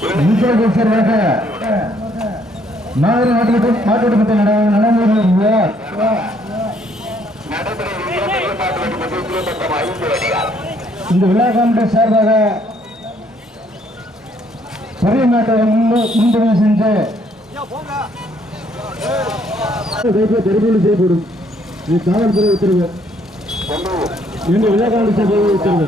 விஜயகுமாராக மாதிரி மாட்டு மாட்டு மத்த நடைமுறை நடைமுறை ரீதியாக மேம்பாட்டு வண்டி பந்தயத்திலே மொத்தம் ஐந்து வண்டிகள் இந்த விழா கமிட்டி சார்பாக பெரிய நாட்டை முன்பதிவு செஞ்சு தெரிவித்து செய்யப்படும். இது காவல்துறை உத்தரவு. இந்த விழா கமிட்டி சார்பாக உத்தரவு.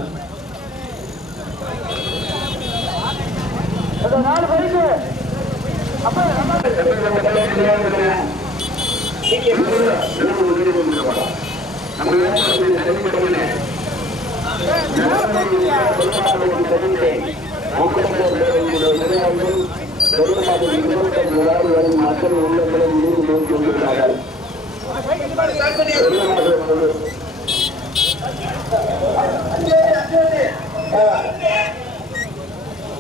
மக்கள் உள்ளங்களை நீர் நோக்கி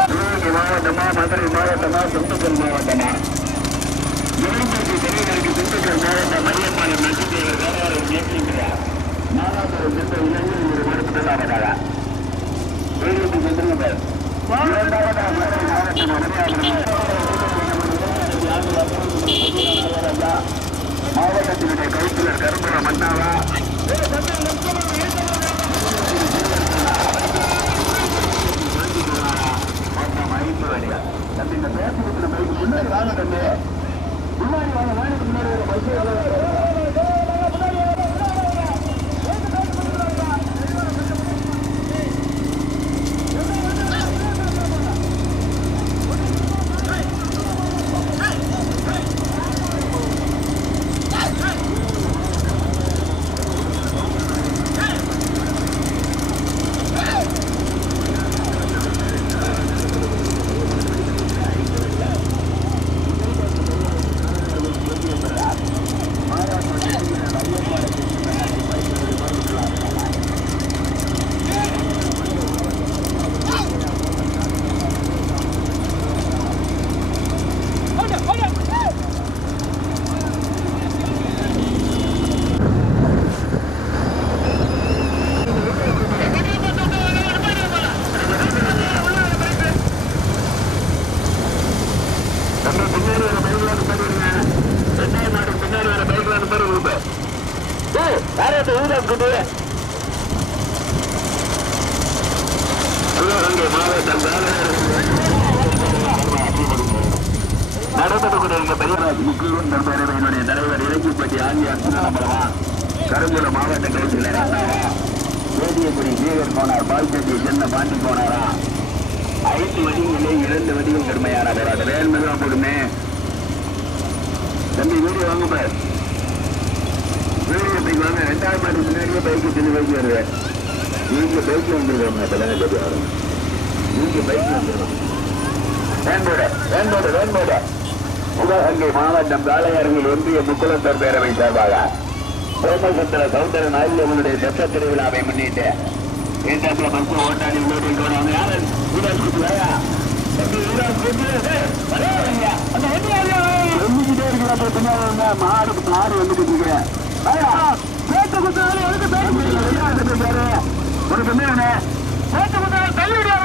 நாளையார்கள் மாவட்டமா மதுரை மாவட்டமா திண்டுக்கல் மாவட்டமா இளைஞருக்கு தெரியவருக்கு திண்டுக்கல் மாவட்டம் மையப்பாளையம் நட்சத்திர வேறு இயக்குகிறார் மாதாபுரம் சென்ற இளைஞர் ஒரு மறுப்பு அவராக வேலுக்கு சென்றுங்கள் இரண்டாவதாக மதுரை மாவட்டம் அடையாளம் மாவட்டத்தினுடைய கவுன்சிலர் கரும்புரம் மன்னாவா மொத்தம் ஐந்து வழியா தம்பி இந்த பேசுகிற முன்னாடி வாங்க தம்பி முன்னாடி வாங்க வேணுக்கு முன்னாடி ஒரு பைக்கு தம்பி பின்னாடி வர பைக்ல பாருங்க ரெண்டாயிரம் நாடு பின்னாடி வர பைக்ல பாருங்க ஏய் யாரோ ஊரா குடு சிவகங்கை மாவட்டம் நடத்தக்கூடிய பெரியராஜ் முக்கியம் நண்பரவையினுடைய தலைவர் இலக்கியப்பட்டி ஆகிய அர்ச்சனா கருங்குளம் மாவட்ட கவுன்சிலர் வேதியக்குடி ஜீவர் போனார் பால்செட்டி சென்ன பாண்டி போனாரா? ஐந்து வடிகளே இரண்டு வடிகள் கடுமையான போராட்டம். வேண்மைதான் போடுமே. தம்பி வீடியோ வாங்க பார். வீடியோ பைக் வாங்க? ரெண்டாயிரம் மாடி முன்னாடியே பைக்கு சின்ன பைக்கு வருவேன் நீங்க பைக்ல வந்துருவாங்க அப்பதானே கட்டி வரும் வேன் போட வேன் போட வேன் போட. சிவகங்கை மாவட்டம் காளையார்கள் ஒன்றிய முக்குளத்தர் பேரவை சார்பாக சோமசுந்தர சௌந்தர நாயுடைய சட்ட திருவிழாவை முன்னிட்டு ஏற்றாப்புல பஸ் ஓட்டாடி ஓடி போனவங்க யாரு? வீரர் குத்துவாயா மாடு மாடு வந்து எதுக்கு ஒரு தள்ளி விடுவாங்க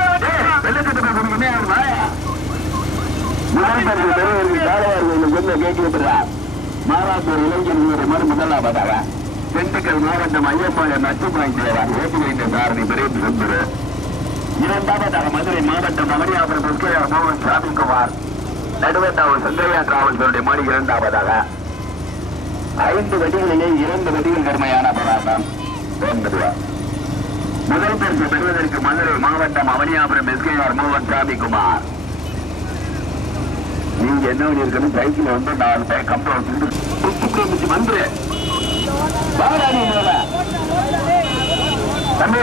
வெள்ளக்கட்டு உனக்கு என்ன வாயா மாவட்டத்தில் பெரியவர்கள் காளையார்கள் என்ன கேட்டு முதலாவதாக திண்டுக்கல் மாவட்டம் ஐயப்பாளையம் நச்சுப்பாய் தேவார் ஓட்டு வைத்த சாரதி சுந்தர் இரண்டாவதாக மதுரை மாவட்டம் அமரியாபுரம் முக்கியார் மோகன் சாமிக்குமார் நடுவத்தாவூர் சந்திரையா டிராவல்ஸுடைய மாடி இரண்டாவதாக. ஐந்து வடிகளிலே இரண்டு வடிகள் கடுமையான போராட்டம் முதல் பரிசு பெறுவதற்கு மதுரை மாவட்டம் அவனியாபுரம் எஸ்கேஆர் மோகன் சாமிக்குமார் நீங்க என்ன பண்ணிருக்கணும் சைக்கிள் வந்து நாலு பேர் கம்பெனி வச்சுட்டு வந்துரு. தம்பி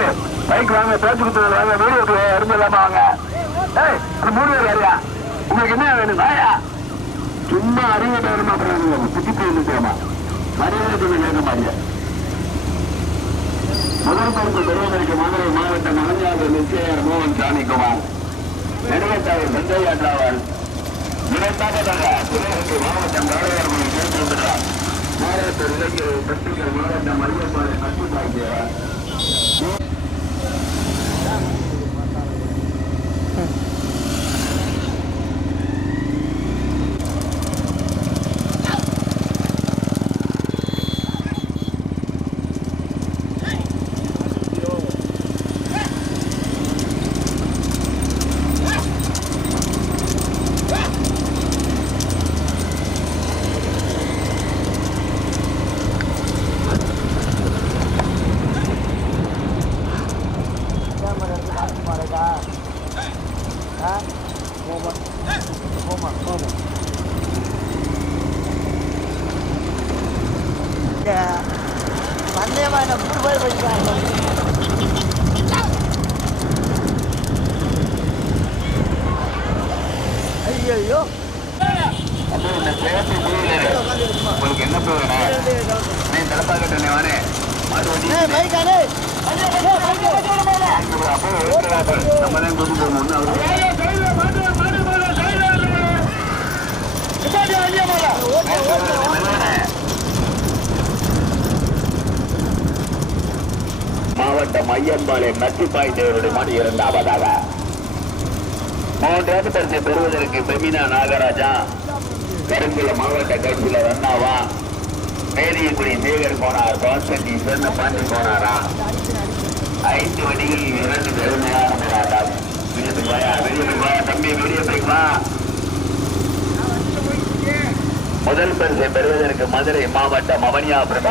பைக் வாங்க பேச்சு கொடுத்தது வாங்க வீடியோ இருந்தலாமா வாங்க. ஏய் அந்த மூணு பேர் யாரியா? உங்களுக்கு என்ன வேணும்? வாயா. சும்மா அறிவு வேணுமா அப்புறம் குத்தி போய் நிற்கிறோமா மரியாதை கொஞ்சம் கேட்க மாட்டேன் முதல் பரிசு பெறுவதற்கு மதுரை மாவட்டம் மகஞ்சாறு நிச்சயர் மோகன் சாமிக்குமார் நெடுவட்டாளர் சந்தையா டிராவல் இரண்டாவதாக சிவகங்கை மாவட்டம் வேலையாளர்களை கேட்டிருக்கிறார் மாவட்ட இளைஞர் பத்திரிகை மாவட்டம் ஐயப்பாறை நட்புத்தாக்கியவர் பந்தயமா என்ன மூணு பேர் போயிருக்காங்க ஐயோ உங்களுக்கு என்ன வேணும் நீ தலப்பாக்கட்டே வானே மாட்டு வண்டி பைக்கானே அப்போ இருக்கிறார்கள் நம்ம தான் கூட்டிட்டு போகணும் அவரு மாவட்டம் ஐயம்பாளையம் நச்சிப்பாய் தேவருடைய மணி இரண்டாவதாக மூன்றாவது பரிசை பெறுவதற்கு பெமினா நாகராஜா கருங்குள மாவட்ட கட்சியில ரன்னாவா மேரியக்குடி சேகர் போனார் பாஸ்கட்டி சிறந்த பாண்டி போனாரா? ஐந்து வடிகளில் இரண்டு பெருமையான போராட்டம். வெளியே வாயா தம்பி வெளியே போய்க்கலாம் வா முதல் பரிசை பெறுவதற்கு மதுரை மாவட்டம் அவனியாபுரம்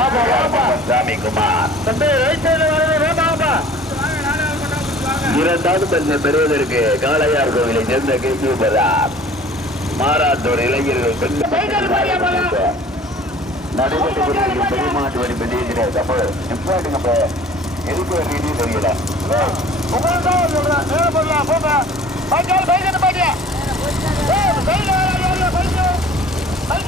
சாமிக்குமார் இரண்டாவது பரிசை பெறுவதற்கு காளையார் கோவிலை சேர்ந்த கிருஷ்ணபதார் மாறாத்தோர் இளைஞர்கள் நடைபெற்று கொண்டிருக்கும் பெருமாட்டு வழி பெரிய தப்பு நிப்பாட்டுங்க இப்ப. எதுக்கு வரீங்கன்னு தெரியல. மாடு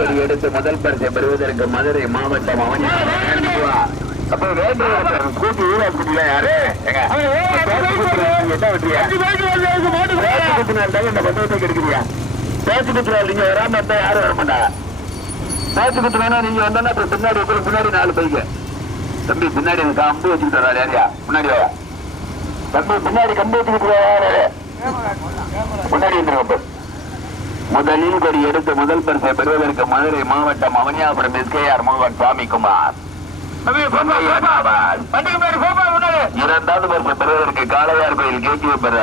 ஒரு எடுத்து முதல் பரிசை பெறுவதற்கு மதுரை மாவட்டம் அவனி அப்ப வேண்டாம் கூட்டி ஊராக்குட்டில யாரு? என்ன குத்துனால்தான் இந்த பந்தயத்தை கெடுக்கிறியா? பேச்சு நீங்க வராம இருந்தா யாரும் வர மாட்டா. பேச்சு குத்து வேணா நீங்க வந்தா அப்புறம் பின்னாடி உட்காரு, பின்னாடி நாலு பைக்கு. தம்பி பின்னாடி எனக்கு கம்பு வச்சுக்கிட்டு யாரியா? முன்னாடி தம்பி பின்னாடி கம்பு வச்சுக்கிட்டு வராரு முன்னாடி முதலில் கொடி எடுத்து முதல் பரிசை பெறுவதற்கு மதுரை மாவட்டம் அவனியாபுரம் எஸ்கேஆர் மோகன் சாமிக்குமார் இரண்டாவது பரிசை பெறுவதற்கு காளையார் கோயில் கேட்கி பெற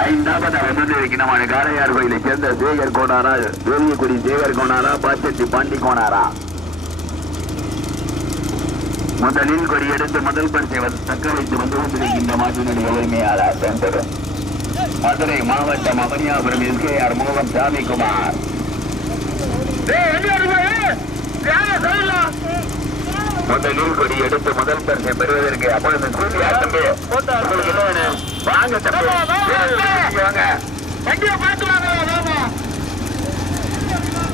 ஐந்தாவதாக முன்னிருக்கிறமான காளையார் கோயிலை சேர்ந்த சேகர் கோனாரா வேலியக்குடி சேகர் கோனாரா பாச்சட்டி பாண்டி கோனாரா. முதலில் கொடி எடுத்து முதல் பரிசை வந்து தக்க வைத்து வந்து கொண்டிருக்கின்ற மாட்டினுடைய உரிமையாளர் சென்றது மதுரை மாவட்டம் அவனியாபுரம் எஸ்கேஆர் மோகன் சாமிக்குமார் முதலில் கொடி எடுத்து முதல் பரிசை பெறுவதற்கு அப்பொழுது ஸ்கூட்டி யார் தம்பி உங்களுக்கு என்ன வேணும்? வாங்க தம்பி. வாங்க.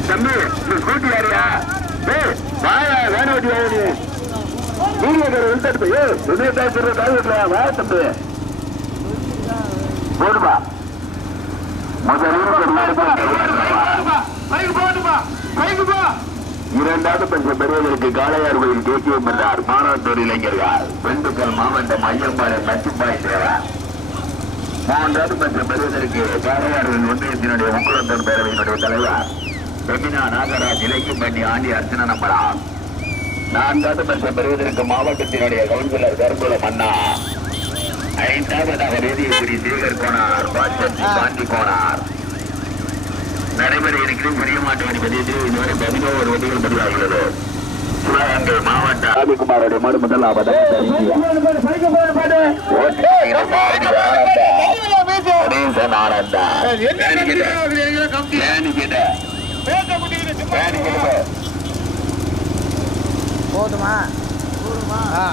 தம்பி இந்த ஸ்கூட்டி யாரியா வாயா வாங்க நீ நீங்க விழுந்துட்டு ஏ துணியை பேசுற கால் வா தம்பி. போடுமா முதலில் இரண்டாவது பரிசு பெறுவதற்கு காளையார் கோயில் கேட்கும் என்றார் மானாத்தூர் இளைஞர்கள். திண்டுக்கல் மாவட்டம் ஐயம்பாளையம் நச்சுப்பாய் சேவா. மூன்றாவது பரிசு பெறுவதற்கு காளையார்கள் ஒன்றியத்தினுடைய முக்குளத்தூர் பேரவையினுடைய தலைவர். பெமினா நாகராஜ் இலக்கியம் பண்ணி ஆண்டி அர்ச்சன நம்பலாம் நான்காவது பரிசு பெறுவதற்கு மாவட்டத்தினுடைய கவுன்சிலர் கருங்குளம் அண்ணா. ஐந்தாவதாக வேதியகுடி சேகர் கோனார் பாச்சத்தி பாண்டி கோனார். நடைபெற இருக்கிற பெரிய மாட்டு வண்டி பதியத்தில் இதுவரை பதினோரு வண்டிகள் பதிவாகிறது. சிவகங்கை மாவட்ட ஆதிக்குமாரோட மாடு முதலாவதாக ஆனந்தா. போதுமா? ஆ.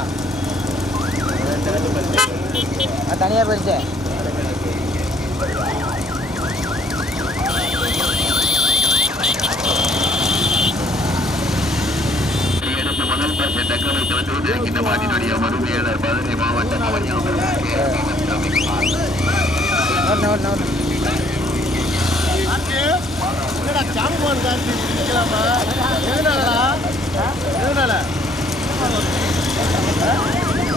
தனியாக போயிடுச்சு மாவட்டம் என்னடா ஜாம்பவான் காந்தி நிக்கலாமா எதனாலடா? எதனால?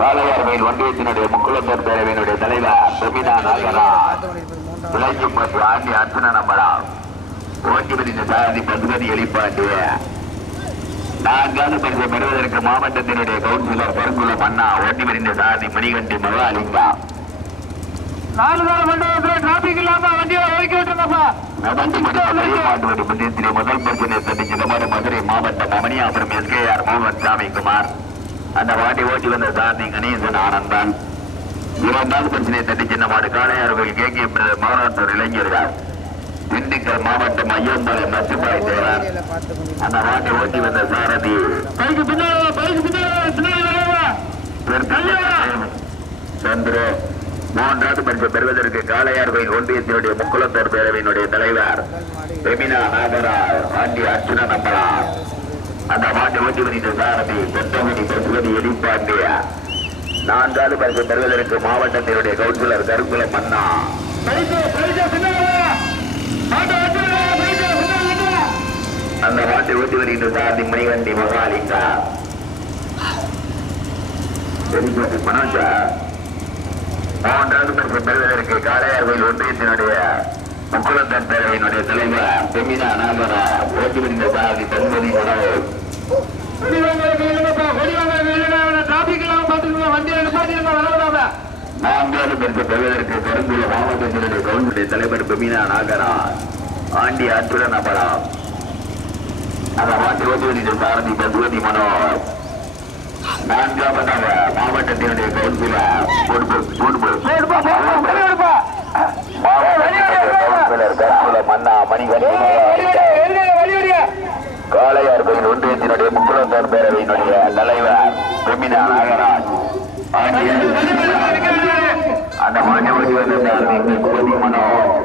காளையார்மையில் ஒன்றியத்தினுடைய முக்குளத்தூர் பேரவையினுடைய தலைவர் செமினா நாகரா. விளைக்கும்பட்டு ஆண்டி அர்ச்சன நம்பலாம் ஓட்டிபதி சாரதி பசுபதி எளிப்பாண்டு நான்காவது பரிசு பெறுவதற்கு மாவட்டத்தினுடைய கவுன்சிலர் பெருங்குளம் அண்ணா ஓட்டிபதி சாரதி மணிகண்டி மகாலிங்கா. நாலு நாள் மண்டபத்தில் டிராபிக் இல்லாம வண்டியை மாட்டுவடி மத்தியத்திலே முதல் பரிசனை சந்திச்சு தமிழ் மதுரை மாவட்டம் மணியாபுரம் எஸ்கேஆர் மோகன் சாமி குமார் அந்த வாட்டி ஓட்டி வந்த சாரதி கணேசன் ஆனந்தன். இரண்டாவது பரிசனை தட்டி சின்ன மாடு காளையார்கள் கே கே மாவட்டத்தூர் இளைஞர்கள் திண்டுக்கல் மாவட்டம் ஐயம்பாளையம் நச்சுப்பாய் தேவர். அந்த வாட்டி ஓட்டி வந்த சாரதி சந்திரு மூன்றாவது பரிசு பெறுவதற்கு காளையார் கோயில் ஒன்றியத்தினுடைய முக்குளத்தோர் பேரவையினுடைய தலைவர். பெமினா நாகராஜ் ஆண்டி அர்ச்சுன நம்பலா அந்த மாட்டு ஓட்டி வருகின்ற சாரதி பொத்தமணி பசுபதி எலிப்பாண்டிய நான்காவது பரிசு பெறுவதற்கு மாவட்டத்தினுடைய கவுன்சிலர் கருங்குளம் மன்னா. அந்த மாட்டை ஓட்டி வருகின்ற சாரதி மணிகண்டி மகாலிங்கா. மனோஜா. மூன்றாவது பரிசு பெறுவதற்கு காளையார் கோயில் ஒன்றியத்தினுடைய முக்குளத்தன் பேரவையினுடைய தலைவர் பெமினா நாகரா ஓட்டி வருகின்ற சாரதி பசுபதி மனோஜ். நான்காவது மாவட்டத்தினுடைய கவுன்சிலுடைய தலைவர் பெமினா நாகராஜ் ஆண்டி அந்த சாரதி மனோஜ் நான்காவதாக மாவட்டத்தினுடைய கவுன்சிலர் கவுன்சிலர் காளையார் கோயில் ஒன்றியத்தினுடைய முக்குளத்தோர் பேரவையினுடைய தலைவர் பெமினா நாகராஜ். அந்த மாட்டு ஓட்டி வந்த சாரதி பசுபதி மனோஜ்